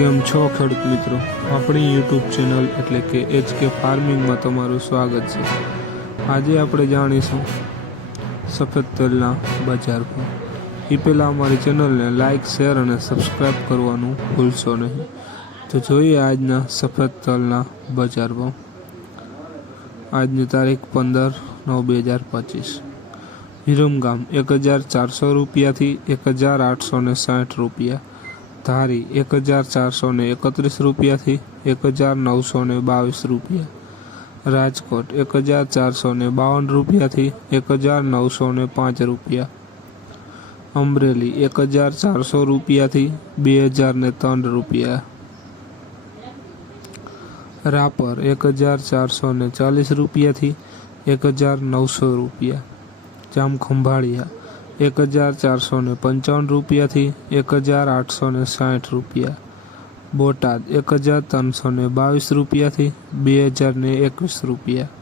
કેમ છો ખેડૂત મિત્રો, આપણી યુટ્યુબ ચેનલ એટલે કે HK ફાર્મિંગમાં તમારું સ્વાગત છે। આજે આપણે જાણીશું સફેદ તલના બજાર ભાવ। એ પહેલાં અમારી ચેનલને લાઇક, શેર અને સબસ્ક્રાઈબ કરવાનું ભૂલશો નહીં। તો જોઈએ આજના સફેદ તલના બજાર ભાવ। આજની તારીખ 15/9/2025। વિરમગામ 1400 રૂપિયાથી 1860 રૂપિયા। ધારી 1431 રૂપિયાથી 1922 રૂપિયા। રાજકોટ 1452 રૂપિયાથી 1905 રૂપિયા। અમરેલી 1400 રૂપિયાથી 2003 રૂપિયા। રાપર 1440 રૂપિયાથી 1900 રૂપિયા। જામખંભાળિયા 1455 રૂપિયાથી 1860 રૂપિયા। બોટાદ 1322 રૂપિયાથી 2021 રૂપિયા।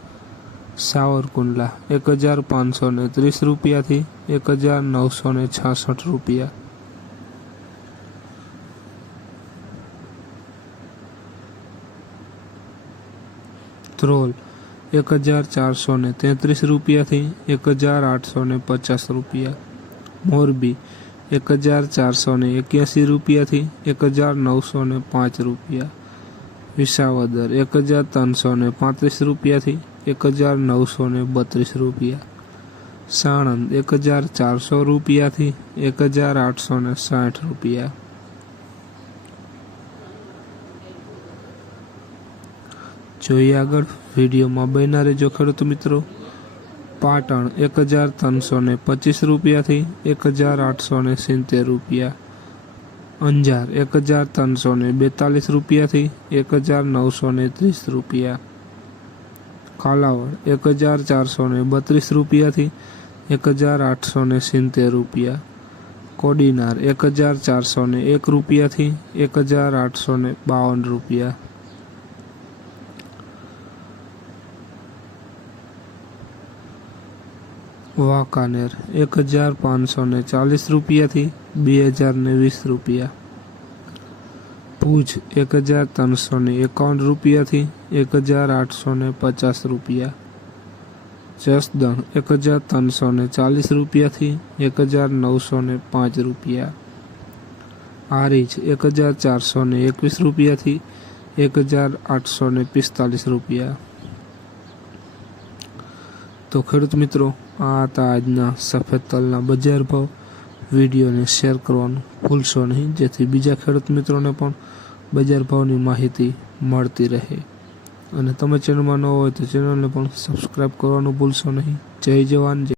સાવરકુંડલા 1530 રૂપિયાથી 1966 રૂપિયા। ધ્રોલ 1433 રૂપિયાથી 1850 રૂપિયા। મોરબી 1481 રૂપિયાથી 1905 રૂપિયા। વિસાવદર 1335 રૂપિયાથી 1932 રૂપિયા। સાણંદ 1400 રૂપિયાથી 1860 રૂપિયા। જોઈએ આગળ વિડીયોમાં બન્યા રહેજો ખેડૂત મિત્રો। પાટણ 1325 રૂપિયાથી 1870 રૂપિયા। અંજાર 1342 રૂપિયાથી 1930 રૂપિયા। કાલાવડ 1432 રૂપિયાથી 1870 રૂપિયા। કોડીનાર 1401 રૂપિયાથી 1852 રૂપિયા। વાંકાનેર 1540 રૂપિયાથી 2020 રૂપિયા। ભુજ 1351 રૂપિયાથી 1850 રૂપિયા। જસદણ 1340 રૂપિયાથી 1905 રૂપિયા। હારીજ 1421 રૂપિયાથી 1845 રૂપિયા। તો ખેડૂત મિત્રો, આ હતા આજના સફેદ તલના બજાર ભાવ। વિડીયોને શેર કરવાનું ભૂલશો નહીં, જેથી બીજા ખેડૂત મિત્રોને પણ બજાર ભાવની માહિતી મળતી રહે। અને તમે ચેનલમાં ન હોય તો ચેનલને પણ સબસ્ક્રાઈબ કરવાનું ભૂલશો નહીં। જય જવાન, જય